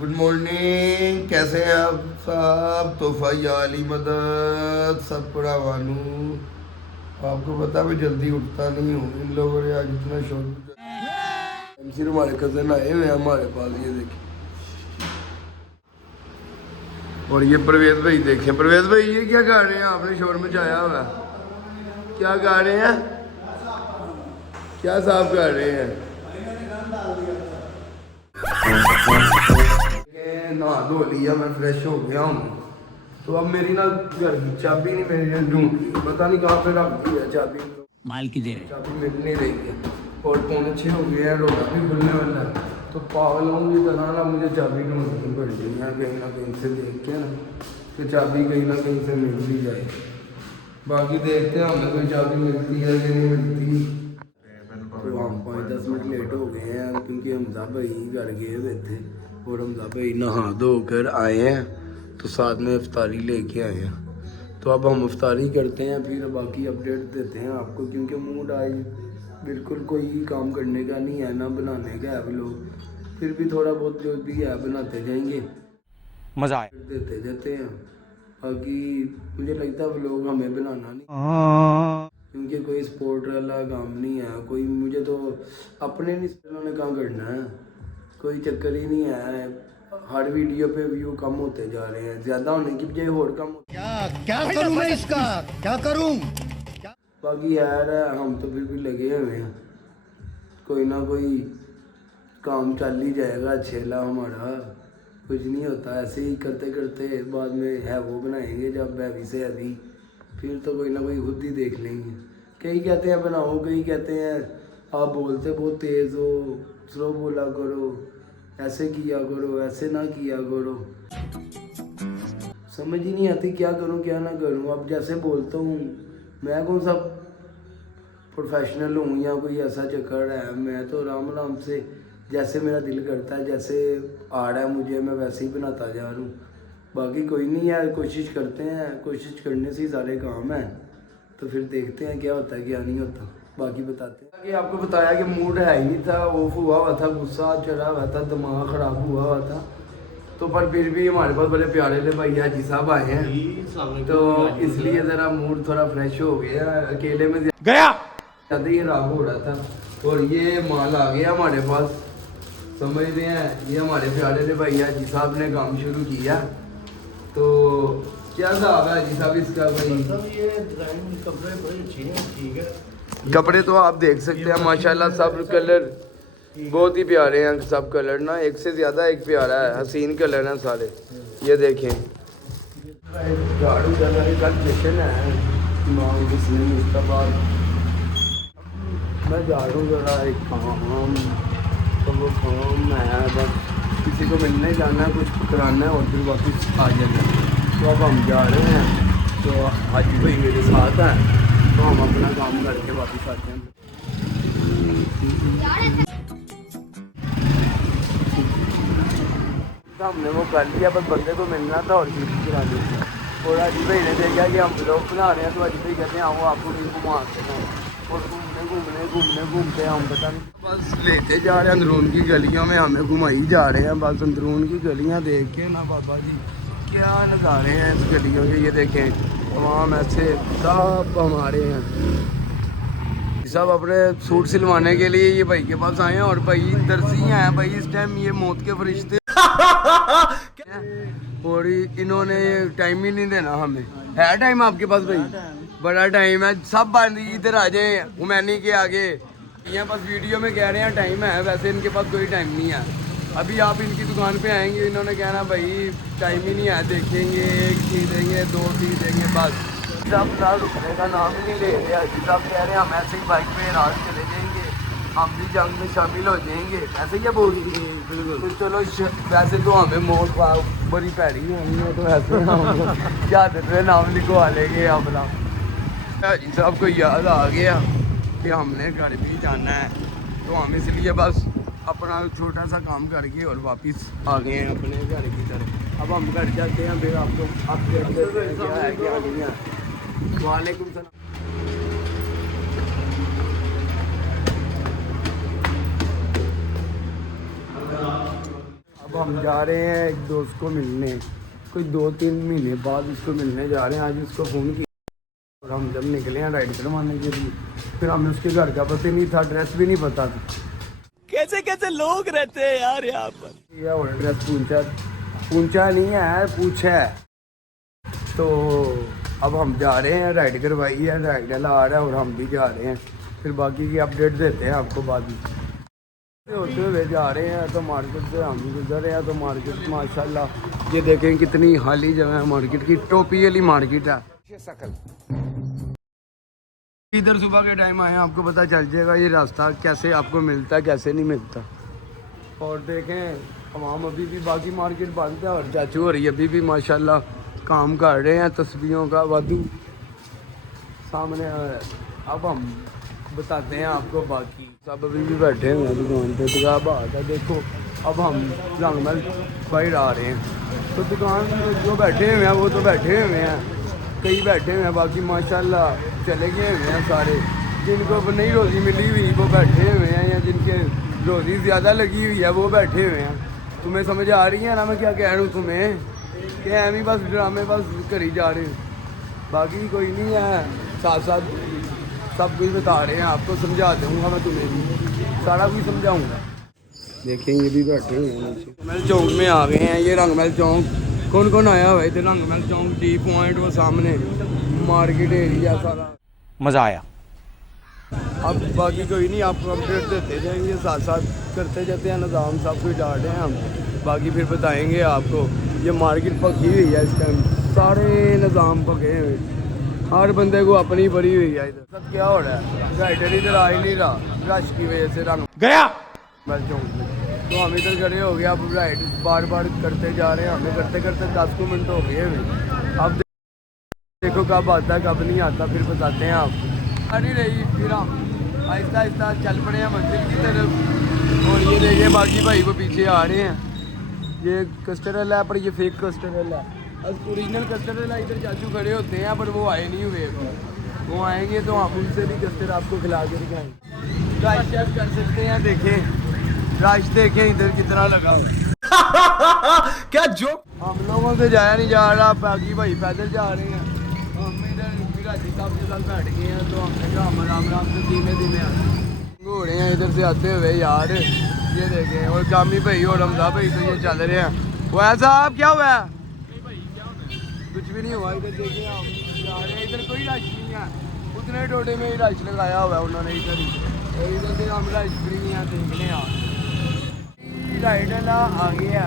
Good morning, कैसे हैं आप सब? तोहफा या अली मदद सब पड़ा वानू। आपको पता मैं जल्दी उठता नहीं हूँ। इन लोगों ने आज इतना शोर। सिर्फ हमारे कजन आए हुए हैं हमारे पास, ये देखिए। और ये परवेज भाई देखें, परवेज भाई ये क्या गा रहे हैं? आपने शोर मचाया हुआ, क्या गा रहे हैं? क्या साफ कर रहे हैं? नहा धो लिया, मैं फ्रेश हो गया हूँ। तो अब मेरी ना घर की चाबी नहीं, मेरी ढूंढ ली, पता नहीं कहाँ पे रख दी है चाबी। माल की देर है। चाबी मिल नहीं रही है और 5:45 हो गया है, रोटा भी खुलने वाला है। तो पागलों की तरह ना मुझे चाबी ढूंढनी पड़ रही है कहीं ना कहीं से, देख के ना कि चाबी कहीं ना कहीं से मिल भी जाए। बाकी देखते हैं हमें कोई चाबी मिलती है कि नहीं मिलती। तो हम 5-10 मिनट लेट हो गए हैं क्योंकि हमजा भाई घर गए हुए थे और हमजा भाई नहा धो कर आए हैं, तो साथ में इफ्तारी लेके आए हैं। तो अब हम इफ्तारी करते हैं, फिर बाकी अपडेट देते हैं आपको, क्योंकि मूड आज बिल्कुल कोई काम करने का नहीं है, ना बनाने का है व्लॉग। फिर भी थोड़ा बहुत जो भी है बनाते जाएंगे, मजा आए देते जाते हैं। बाकी मुझे लगता है व्लॉग हमें बनाना नहीं, क्योंकि कोई स्पोर्ट वाला काम नहीं है कोई। मुझे तो अपने नहीं, उन्होंने कहाँ करना है, कोई चक्कर ही नहीं है। हर वीडियो पे व्यू कम होते जा रहे हैं, ज़्यादा होने की बजाय और कम। क्या करूं मैं इसका, क्या करूं? बाकी यार हम तो फिर भी लगे हुए हैं, कोई ना कोई काम चल ही जाएगा। छेला हमारा कुछ नहीं होता, ऐसे ही करते करते बाद में है वो बनाएंगे जब हैवी से हैवी, फिर तो कोई ना कोई खुद ही देख लेंगे। कई कहते हैं बनाओ, कई कहते हैं आप बोलते बहुत तेज़ हो, स्लो बोला करो, ऐसे किया करो, ऐसे ना किया करो। समझ ही नहीं आती क्या करूं क्या ना करूं। अब जैसे बोलता हूँ, मैं कौन सा प्रोफेशनल हूँ या कोई ऐसा चक्कर है? मैं तो आराम आराम से जैसे मेरा दिल करता है, जैसे आ रहा है मुझे, मैं वैसे ही बनाता जा रहा हूँ। बाकी कोई नहीं यार, कोशिश करते हैं, कोशिश करने से ही सारे काम हैं। तो फिर देखते हैं क्या होता है क्या नहीं होता, बाकी बताते हैं। कि आपको बताया कि मूड है ही नहीं था, ऑफ हुआ हुआ था, गुस्सा चढ़ा हुआ था, दिमाग ख़राब हुआ हुआ था। तो पर फिर भी हमारे पास बड़े प्यारे ले भैया जी साहब आए हैं, तो इसलिए ज़रा मूड थोड़ा फ्रेश हो गया। अकेले में गया ज़्यादा ही खराब हो रहा था। और ये माल आ गया हमारे पास, समझ रहे हैं? ये हमारे प्यारे ले भैया जी साहब ने काम शुरू किया। तो क्या हिसाब है जी साहब इसका? भाई ये डिजाइन कपड़े बड़े अच्छे हैं, ठीक है। कपड़े तो आप देख सकते हैं माशाल्लाह, सब कलर बहुत ही प्यारे हैं। सब कलर ना एक से ज़्यादा एक प्यारा है, हसीन कलर हैं सारे। ये देखें, झाड़ू का जश्न है इमाम हुसैन मुस्तफा। मैं झाड़ू जरा एक काम, तो वो काम है बस किसी को मिलने जाना है, कुछ कराना है और फिर वापस आ जाना है। तो अब हम जा रहे हैं, तो हाजी भाई मेरे साथ हैं, तो हम अपना काम करके वापस आते हैं। तो हमने वो कर लिया, बस बंदे को मिलना था और ड्यूटी करा दी। और हाजी भाई ने देखा कि हम लोग बना रहे हैं, तो हाजी भाई कहते हैं आओ आपको कहीं घुमाते हैं। और घूमते हम पता नहीं बस लेते जा रहे हैं अंदरून की गलियों में, हमें घुमाई जा रहे हैं बस अंदरून की गलियां देख के ना। बाबा जी क्या नज़ारे हैं इस गलियों के, ये देखें तमाम ऐसे सब हमारे हैं। सब अपने सूट सिलवाने के लिए ये भाई के पास आए हैं, और भाई दर्जी हैं भाई इस टाइम, ये मौत के फरिश्ते। और इन्होंने टाइम ही नहीं देना हमें। है टाइम आपके पास भाई? बड़ा टाइम है, सब बंद इधर आ जाए हुमैनी के आगे। ये बस वीडियो में कह रहे हैं टाइम है, वैसे इनके पास कोई टाइम नहीं है। अभी आप इनकी दुकान पे आएंगे, इन्होंने कहना भाई टाइम ही नहीं है, देखेंगे एक चीज़ देंगे, दो चीज़ देंगे, बस सब रात रुकने का नाम ही नहीं ले रहे। सब कह रहे हैं हम ऐसे ही बाइक पे रात चले जाएंगे, हम भी जंग में शामिल हो जाएंगे, ऐसे क्या बोल रही है? तो चलो वैसे तो हमें मौत बड़ी पैड़ी होनी है, तो ऐसे हम ज़्यादा नाम लिखवा लेंगे अपना। जी साहब को याद आ गया कि हमने घर भी जाना है, तो हम इसलिए बस अपना छोटा सा काम करके और वापस आ गए हैं अपने घर की तरफ। अब हम घर जाते हैं, फिर आपको अपडेट देते हैं क्या है क्या नहीं है। वालेकुम सलाम। अब हम जा रहे हैं एक दोस्त को मिलने, कोई 2-3 महीने बाद उसको मिलने जा रहे हैं। आज उसको फ़ोन किया और हम जब निकले हैं राइड करवाने के लिए, फिर हमें उसके घर का पता नहीं था, एड्रेस भी नहीं पता था। कैसे कैसे लोग रहते हैं यार यहाँ पर। या और एड्रेस पूछा नहीं है, पूछा है। तो अब हम जा रहे हैं, राइड करवाई है, राइड वाला आ रहा है और हम भी जा रहे हैं। फिर बाकी की अपडेट देते हैं आपको बाद में। होते हुए जा रहे हैं तो मार्केट से हम भी गुजर रहे हैं तो मार्केट माशाल्लाह ये देखें कितनी खाली जगह है मार्केट की, टोपी वाली मार्केट है। इधर सुबह के टाइम आए आपको पता चल जाएगा ये रास्ता कैसे आपको मिलता है कैसे नहीं मिलता। और देखें तमाम अभी भी बाकी मार्केट बंद है और चाचू हो रही अभी भी माशाल्लाह काम कर रहे हैं तस्वीरों का वादू सामने। अब हम बताते हैं आपको बाकी सब अभी भी बैठे हुए हैं दुकान पे। दुकान बात है देखो, अब हम रंगमहल बाहर आ रहे हैं तो दुकान जो बैठे हुए हैं वो तो बैठे हुए हैं, कई बैठे हुए हैं, बाकी माशाल्लाह चले गए हुए हैं सारे। जिनको नहीं रोज़ी मिली हुई वो बैठे हुए हैं या जिनके रोज़ी ज़्यादा लगी हुई है वो बैठे हुए हैं। तुम्हें समझ आ रही है ना मैं क्या कह रहा हूँ तुम्हें, कि एम ही बस ड्रामे बस करी जा रहे हैं, बाकी कोई नहीं है। साथ साथ सब कुछ बता रहे हैं आपको, समझा दूँगा मैं तुम्हें भी, सारा कुछ समझाऊँगा। देखें ये भी बैठे हुए हैं नीचे। रंगमहल चौक में आ गए हैं, ये रंगमहल चौक कौन कौन आया हुआ है इधर? रंगमहल चौक, टी पॉइंट, वो सामने मार्केट एरिया सारा मज़ा आया। अब बाकी कोई नहीं, आपको अपडेट देते जाएंगे, साथ साथ करते जाते हैं निज़ाम, सब कुछ डाल रहे हैं हम, बाकी फिर बताएंगे आपको। ये मार्केट पकी हुई है इस टाइम, सारे निज़ाम पके हुए, हर बंदे को अपनी भरी हुई है। इधर सब क्या हो रहा है, राइडर इधर आ ही नहीं रहा रश की वजह से रंग गया चौक में। तो हम इधर खड़े हो गए, अब राइड बार बार करते जा रहे हैं, हमें करते करते 10 मिनट हो गए हैं। अब देखो कब आता है कब नहीं आता, फिर बताते हैं आपको। आ नहीं रही, फिर हम आहिस्ता आहिस्ता चल पड़े हैं मंदिर की तरफ। और ये देखिए बाकी भाई वो पीछे आ रहे हैं, ये कस्टर्ड है पर ये फेक कस्टर्ड है। ओरिजिनल कस्टर्ड है इधर चाचू खड़े होते हैं पर वो आए नहीं हुए, वो आएंगे तो हम उनसे भी कस्टर्ड आपको खिला के दिखाएंगे। रश चेक कर सकते हैं, देखें रश देखें इधर कितना लगा। क्या जो हम लोगों से जाया नहीं जा रहा, बाकी भाई पैदल जा रहे हैं। हम इधर राजी साहब के साथ बैठ गए हैं तो हमने कहा हम आराम से धीमे धीमे हो रहे हैं इधर से आते हुए यार। ये देखें और कामी भाई और रमजा भाई तो ये चल रहे हैं। वो ऐसा आप क्या हुआ है? कुछ भी नहीं हुआ, इधर देखिए हम जा रहे हैं, इधर कोई रश नहीं है, उतने टोटे में ही रश लगाया हुआ है उन्होंने इधर ही, और इधर से हम रश फ्री हैं देखने यार। राइडर आ गया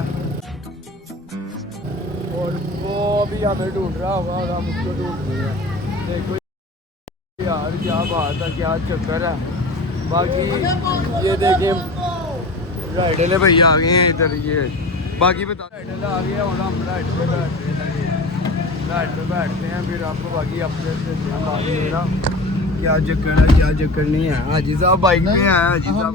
और वो अभी हमें ढूंढ रहा होगा और हम उसको ढूंढ रहे हैं। देखो यार क्या बात है, क्या चक्कर है। बाकी ये देखें राइडर भैया आ गए हैं इधर, ये बाकी बता राइडर आ गया और हम राइड पे बैठते हैं फिर आपको बाकी अपडेट देते हैं। बाकी मेरा क्या चक्कर है क्या चक्कर नहीं है। हाजी साहब बाइक में है, हाजी साहब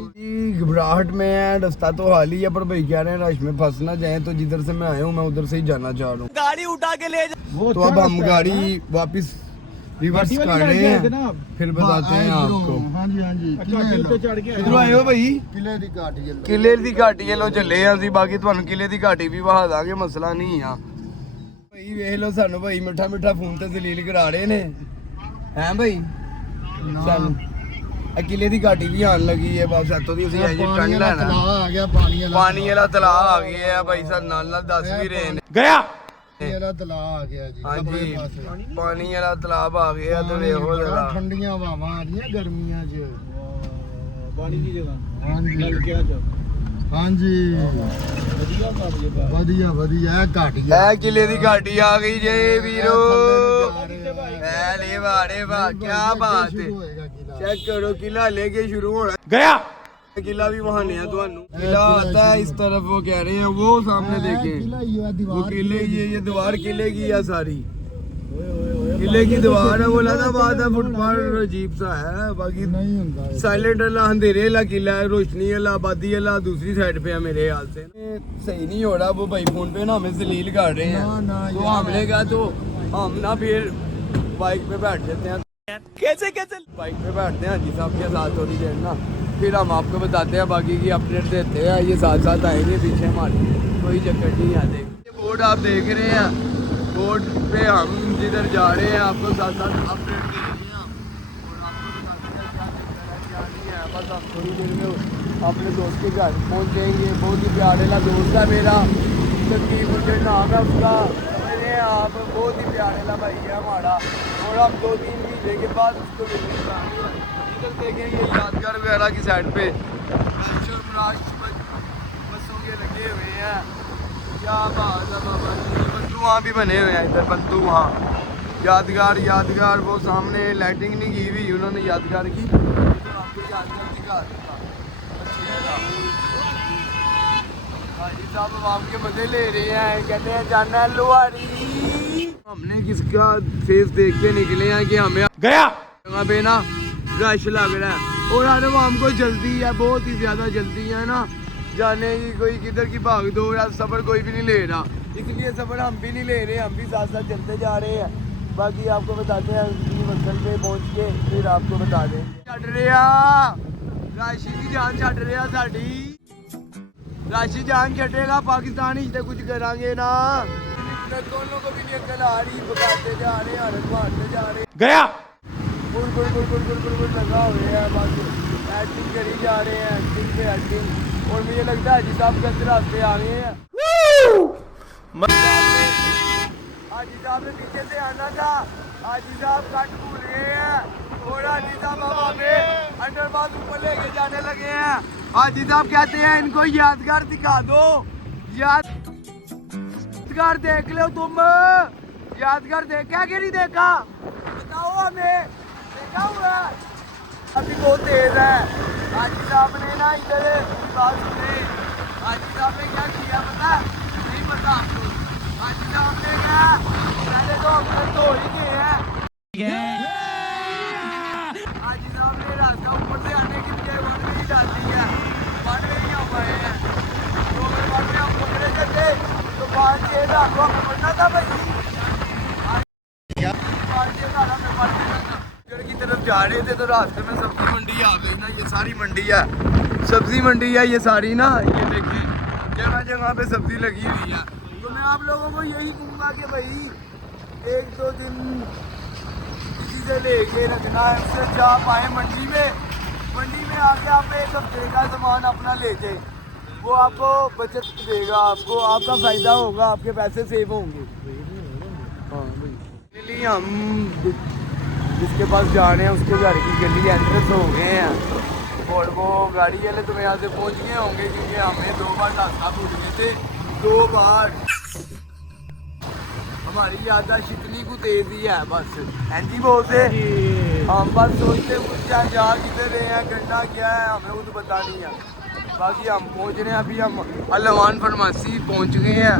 घबराहट में है, रास्ता तो हाल ही है पर भाई कह रहे हैं रश में फंस ना जाए, तो जिधर से मैं आया हूँ मैं उधर से ही जाना चाह रहा हूँ। गाड़ी उठा के ले जा। तो अब हम गाड़ी वापस रिवर्स कर रहे हैं, फिर बताते हैं आपको। हाँ जी किधर आए हो भाई? किले दी घाटी लो चले ਅਸੀਂ, बाकी ਤੁਹਾਨੂੰ किले दी घाटी भी वहा ਦਾਂਗੇ, मसला नहीं ਆ भाई। ਵੇਖ ਲਓ ਸਾਨੂੰ ਭਾਈ ਮਿੱਠਾ ਮਿੱਠਾ ਫੋਨ ਤੇ ਜ਼ਲੀਲ ਕਰਾ ਰਹੇ ਨੇ ਹੈ ਭਾਈ ਸਾਨੂੰ। किले दी घाटी भी आन लगी है, बस इतों ਦੀ ਅਸੀਂ ਅਜੇ ਟੰਗ ਲੈਣਾ। आ गया पानी वाला तलाव आ गया है भाई, सर नाल नाल दस भी रहे ने। गया तला आ गया जी। हाँ जी पानी वाला तालाब आ गया तो देखो जरा ठंडियां हवावां आ रही गर्मियां च पानी की जगह हाँ जी नलकिया च हाँ जी ਵਧੀਆ ਕਰ ਲਿਆ ਵਧੀਆ ਵਧੀਆ ਘਾਟੀਆ है किले दी घाटी आ गई जे वीरो। है ले वारे वाह क्या बात है, चेक करो किला लेके शुरू होना। गया किला भी वहाँ नहीं है ਤੁਹਾਨੂੰ, किला आता है इस तरफ, वो कह रहे हैं वो सामने देखें वो किले की, ये दीवार किले की है सारी, किले की दीवार है। वो लगा बात है फुटपाथ अजीब सा है, बाकी नहीं होता साइलेंट वाला अंधेरे वाला किला है, रोशनी वाला आबादी वाला दूसरी साइड पे है मेरे ख्याल से। सही नहीं हो रहा, वो भाई फोन पे ना हमें जलील कर रहे हैं, तो हमने कहा तो हम ना फिर बाइक पे बैठ जाते हैं। कैसे कैसे बाइक पे बैठते हैं जी साहब के साथ थोड़ी देर ना, फिर हम आपको बताते हैं, बाकी की अपडेट देते हैं। ये साथ साथ आएंगे पीछे हमारे, कोई चक्कर नहीं आते। बोर्ड आप देख रहे हैं, बोर्ड पे हम जिधर जा रहे हैं आपको साथ साथ अपडेट दे रहे हैं और आपको बताते हैं क्या चक्कर है क्या नहीं है। बस आप थोड़ी देर में अपने दोस्त के घर पहुँचेंगे। बहुत ही प्यारे ला दोस्त है मेरा, तकरीबन नाम है उसका। मेरे आप बहुत ही प्यारे ला भाई है हमारा, और हम 2-3 महीने के बाद उसको मिलने जाएंगे। इधर देखेंगे यादगार वगैरह की साइड पे बसों के लगे हुए हैं। क्या बात है बाबा जी, बंदू वहाँ भी बने हुए हैं, इधर बंदू वहाँ यादगार यादगार वो सामने लाइटिंग नहीं की हुई उन्होंने यादगार की, तो आपको यादगार दिखा दूँगा। हाजी साहब आवाम के मजे ले रहे हैं, कहते हैं जाना है लोहारी। हमने किसका फेस देख के निकले हैं कि हमें गया जगह पे ना रश लग रहा है और यार वो हमको जल्दी है, बहुत ही ज़्यादा जल्दी है ना जाने की। कोई किधर की भाग दो यार, सफ़र कोई भी नहीं ले रहा, इसलिए सफ़र हम भी नहीं ले रहे, हम भी साथ साथ चलते जा रहे हैं। बाकी आपको बताते हैं मंजिल पे पहुँच के फिर आपको बता दें। छड़ रहा राशि की जान छड़ रहा साड़ी, राशि जान छटेगा पाकिस्तानी इतने कुछ करांगे ना। दोनों को भी नहीं अकल आ रही, बताते जा रहे हैं, हरत मारते जा रहे हैं। गया बिल्कुल लगा हुए हैं, बस एक्टिंग करी जा रहे हैं, एक्टिंग पे एक्टिंग। और मुझे लगता है जी साहब गलत रास्ते आ गए हैं। हाजी साहब ने पीछे से आना था, हाजी साहब कट भूल गए हैं और हाजी साहब अब हमें अंडरपास ऊपर लेके जाने लगे हैं। हाजी साहब कहते हैं इनको यादगार दिखा दो, यादगार देख लो तुम, यादगार देखा कि नहीं देखा बताओ हमें, देखा हुआ है? अभी बहुत तेज है। हाजी साहब ने ना इधर बात सुने, हाजी साहब ने क्या किया पता नहीं पता आपको? हाजी साहब ने क्या पहले तो हमने तोड़ ही गए हैं। हाजी साहब ने रास्ता ऊपर से आने के लिए वन वे ही डाल दी है, वन वे ही हम आए हैं। तो अगर वन वे हम पकड़े जाते तो 5-6 लाख को हमें पड़ना था भाई, 5-6 लाख हमें पड़ना था। की तरफ जा रहे थे तो रास्ते में सब्जी मंडी आ गई ना, ये सारी मंडी है, सब्जी मंडी है ये सारी ना, ये देखिए जगह जगह पे सब्जी लगी हुई है। तो मैं आप लोगों को यही कहूँगा कि भाई 1-2 दिन किसी से लेके रखना है, उससे जा पाए मंडी में आके आप 1 हफ्ते का सामान अपना ले जाए, वो आपको बचत देगा, आपको आपका फ़ायदा होगा, आपके पैसे सेव होंगे। हाँ भाई हम जिसके पास जा रहे हैं उसके घर की गली एंट्रेंस हो गए हैं और वो गाड़ी वाले तो यहाँ से पहुँच गए होंगे, क्योंकि हमें 2 बार रास्ता भूल गए थे, 2 बार। हमारी याददाश्त इतनी को तेज़ी है बस एनजी बहुत से, हम बस सोचते कुछ जा किधर रहे हैं, करना क्या है हमें वो तो पता नहीं है। बाकी हम पहुँच रहे हैं, अभी हम अलवान फार्मेसी पहुँच गए हैं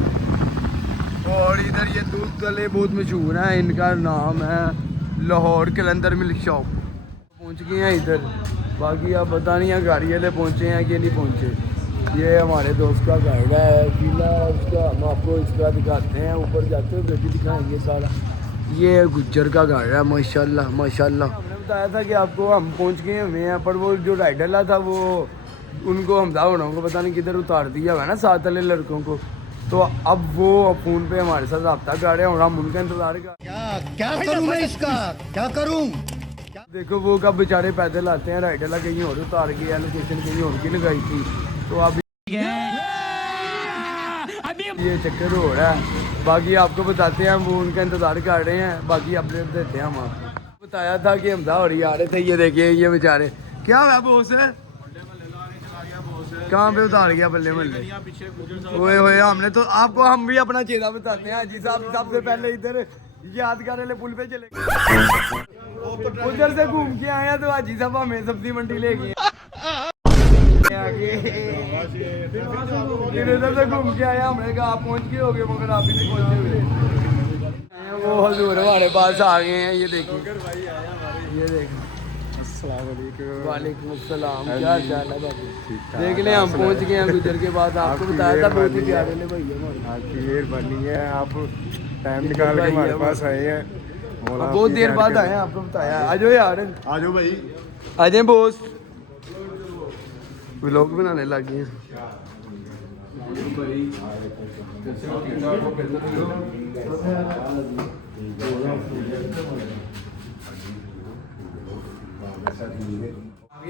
और इधर ये दूध वाले बहुत मशहूर हैं, इनका नाम है लाहौर कलंदर मिल्क शॉप। पहुंच गए हैं इधर, बाकी आप पता नहीं है गाड़ी वाले पहुंचे हैं कि नहीं पहुंचे। ये हमारे दोस्त का गाइड है जिला, उसका हम आपको इसका दिखाते हैं, ऊपर जाते हुए भी दिखाएंगे सारा। ये गुज्जर का गाइड है, माशाल्लाह माशाल्लाह। हमने बताया था कि आपको हम पहुंच गए हुए हैं, पर वो जो राइडर ला था वो उनको हमदा होना को पता नहीं किधर उतार दिया हुआ है ना, साथ वाले लड़कों को। तो अब वो फ़ोन पे हमारे साथ रब्ता कर रहे हैं और हम उनका इंतजार कर। क्या करूं मैं इसका, क्या करूं? देखो वो कब बेचारे पैदल आते हैं, राइडर ला कहीं और उतार गया, लोकेशन कहीं और की लगाई थी, तो अब ये चक्कर हो रहा है। बाकी आपको बताते हैं, वो उनका इंतजार कर रहे हैं, बाकी अपडेट देते हैं हम आपको। बताया था कि हमदा और आ रहे थे, ये देखिए ये बेचारे क्या हुआ बोस है, कहाँ पे उतार गया बल्ले बल्ले। ओए ओए हमने तो आपको हम भी अपना चेहरा बताते हैं। हाजी साहब सबसे पहले इधर यादगार वाले पुल पे चले उधर से घूम के आए हैं, तो हाजी साहब हमें सब्जी मंडी ले गए, इधर से घूम के आए, हमने कहा आप पहुँच गए होगे मगर आप ही नहीं पहुँचे हुए। वो हजूर हमारे पास आ गए हैं, ये देखिए, ये देखिए। वालेकुम अस्सलाम, क्या हाल चाल है बाबू? देख लें हम पहुंच गए हैं गुजर के बाद, आपको बताया था बहुत ही प्यारे ले भैया, आपकी मेहरबानी है, आप टाइम निकाल के हमारे पास आए हैं, बहुत देर बाद आए हैं, आपको बताया। आ जाओ यार, आ जाओ भाई, आ जाए बोस। व्लॉग बनाने लग गए हैं।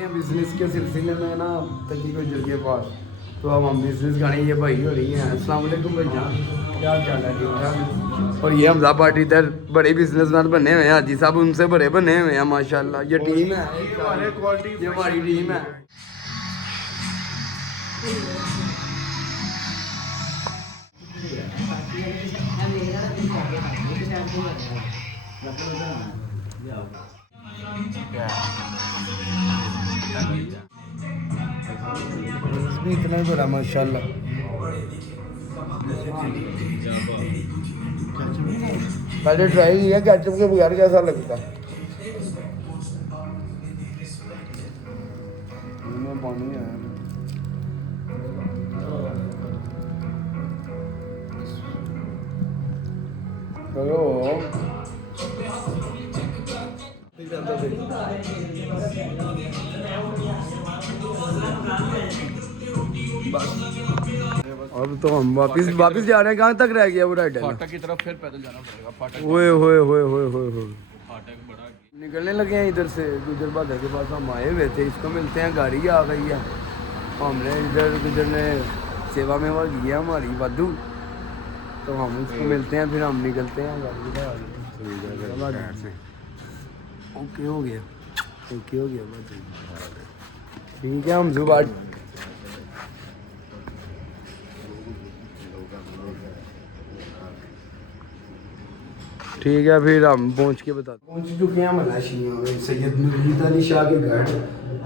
बिजनेस के सिलसिले में ना तकरीबन के पास तो अब हम बिजनेस गाने ये भाई हो रही हैं। अस्सलाम वालेकुम भाई जान, क्या चाल है? ठीक ठाक। और ये हमजा पार्टी इधर बड़े बिजनेसमैन बने हुए हैं, हाजी साहब उनसे बड़े बने हुए हैं माशाल्लाह। ये टीम है, ये हमारी टीम है। भी इतना ही बड़ा माशाल्लाह। पहले ट्राई किया केचप के बगैर कैसा लगता है। पानी है करो अब तो हम वापिस जा रहे हैं। कहाँ तक रह गया वो राइडर? फाटक की तरफ फिर पैदल जाना पड़ेगा। फाटक ओए होए होए होए होए होए फाटक बड़ा निकलने लगे हैं इधर से। गुजर बहादुर के पास हम आए हुए थे, इसको मिलते हैं, गाड़ी आ गई है। हमने इधर गुजर ने सेवा में वो की है हमारी वादू, तो हम उसको मिलते हैं, फिर हम निकलते हैं। गाड़ी ओके हो गया, ओके हो गया, ठीक है। हम जुबान ठीक है, फिर हम पहुंच के पहुंच चुके हैं मलाशियों में सैयद नूरजद अली शाह के घर।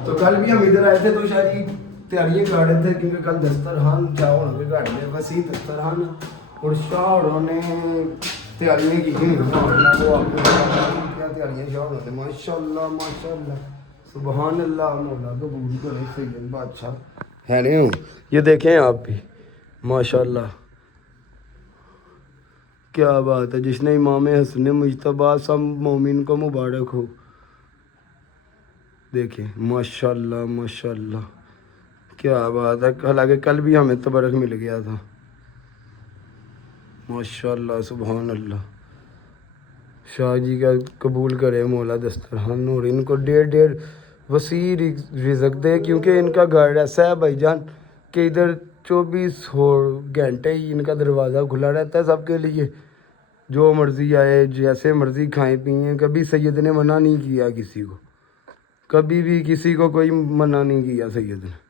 तो कल भी हम इधर आए थे तो शायद तैयारियां कर रहे थे, क्योंकि कल दस्तरखान शाह के घर में वसी दस्तरखान और शाह ने तैयारियां की थी। वो आपको क्या तैयारियां शाह थे। माशाल्लाह माशाल्लाह सुभान अल्लाह, मौला कबूल करे सैयद बादशाह है नहीं। ये देखें आप भी माशाल्लाह, क्या बात है। जिसने इमाम हसन मुजतबा सब मोमिन को मुबारक हो। देखें माशाल्लाह माशाल्लाह, क्या बात है। हालांकि कल भी हमें तबरक मिल गया था। माशाल्लाह सुभान अल्लाह, शाह जी का कबूल करे मौला दस्तरखान, और इनको डेढ़ वसी रिज़्क़ दे, क्योंकि इनका घर ऐसा है भाईजान कि इधर 24 घंटे ही इनका दरवाज़ा खुला रहता है सबके लिए। जो मर्ज़ी आए, जैसे मर्ज़ी खाएं पिए। कभी सैयद ने मना नहीं किया किसी को, कभी भी किसी को कोई मना नहीं किया सैयद ने।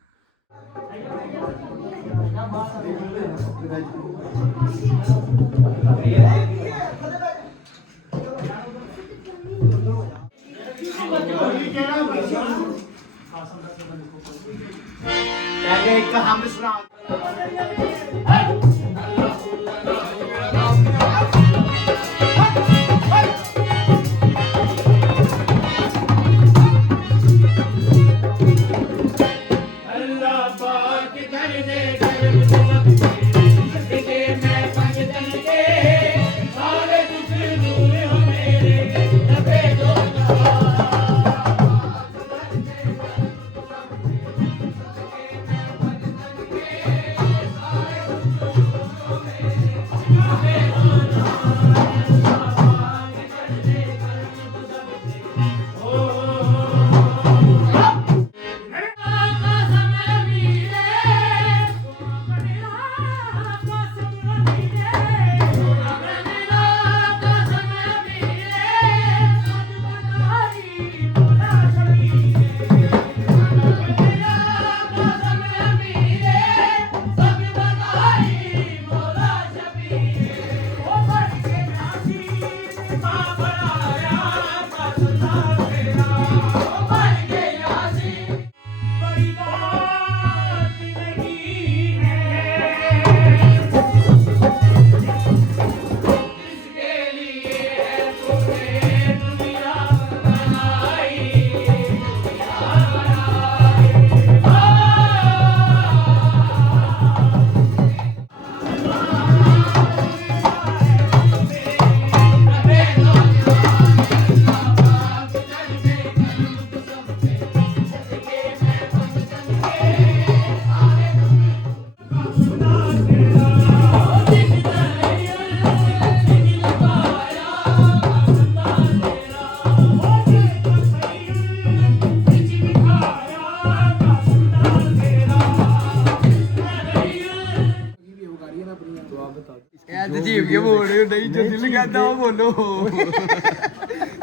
तो आप बता दो जीव के बोल रहे हो नहीं जो दिल कहता हो बोलो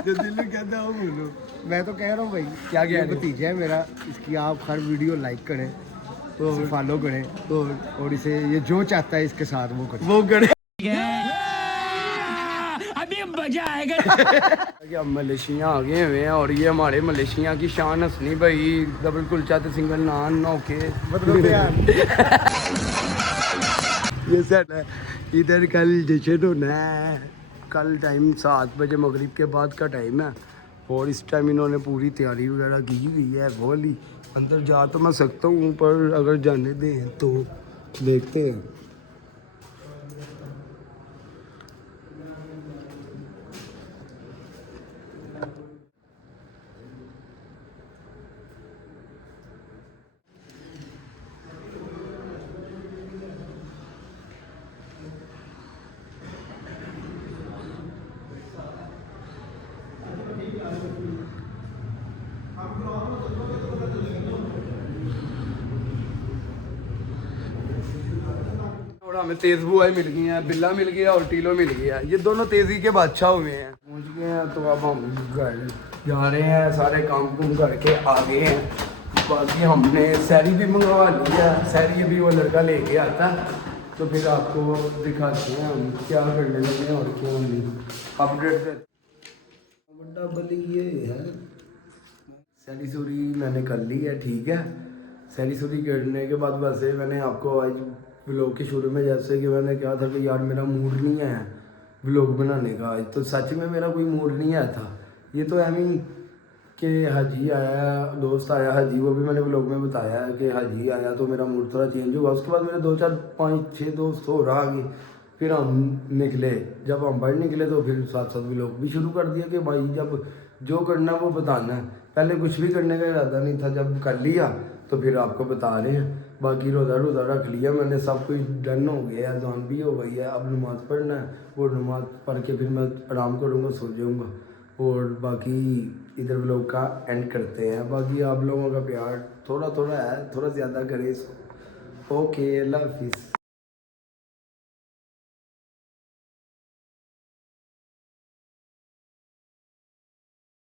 जो दिल कहता हो बोलो मैं तो कह रहा हूँ भाई, क्या कह रहे हो? भतीजा है मेरा, इसकी आप हर वीडियो लाइक करें, इसे फॉलो करें, और इसे ये जो चाहता है इसके साथ वो करें। वो करे अभी मजा आएगा। कि हम मलेशिया आ गए हुए हैं और ये हमारे मलेशिया की शान हसनी भाई डबल कुलचा तो सिंगल नान नौके ये सेट है। इधर कल जश्न होना है, कल टाइम 7 बजे मगरिब के बाद का टाइम है और इस टाइम इन्होंने पूरी तैयारी वगैरह की हुई है। गोली अंदर जा तो मैं सकता हूँ पर अगर जाने दें तो देखते हैं। और हमें तेज बुआई मिल गई है, बिल्ला मिल गया और टीलो मिल गया। ये दोनों तेजी के बादशाह हुए हैं। पहुंच गए हैं तो अब हम घर जा रहे हैं, सारे काम कुम करके आ गए हैं। बाकी हमने सैरी भी मंगवा ली है, सैरी भी वो लड़का लेके आता है तो फिर आपको दिखाते हैं हम क्या करने लगे हैं और क्या नहीं अपडेट कर। बड़ा बली ये है, सैरी सूरी मैंने कर ली है, ठीक है। सैरी सूरी करने के बाद वैसे मैंने आपको आज व्लॉग के शुरू में जैसे कि मैंने कहा था कि यार मेरा मूड नहीं है व्लॉग बनाने का आज, तो सच में मेरा कोई मूड नहीं आया था। ये तो एमी कि हाजी आया, दोस्त आया हाजी, वो भी मैंने व्लॉग में बताया है कि हाजी आया तो मेरा मूड थोड़ा चेंज हुआ। उसके बाद मेरे 2 4 5 6 दोस्त हो रहा आगे, फिर हम निकले। जब हम बाहर निकले तो फिर साथ साथ व्लॉग भी शुरू कर दिया कि भाई जब जो करना वो बताना है। पहले कुछ भी करने का इरादा नहीं था, जब कर लिया तो फिर आपको बता रहे हैं। बाकी रोज़ा रख लिया मैंने, सब कुछ डन हो गया है, अज़ान भी हो गई है। अब नमाज़ पढ़ना है, वो नमाज़ पढ़ के फिर मैं आराम करूँगा, सो जाऊँगा। और बाकी इधर व्लॉग का एंड करते हैं। बाकी आप लोगों का प्यार थोड़ा थोड़ा है, थोड़ा ज़्यादा करें। ओके, अल्लाह हाफिज़।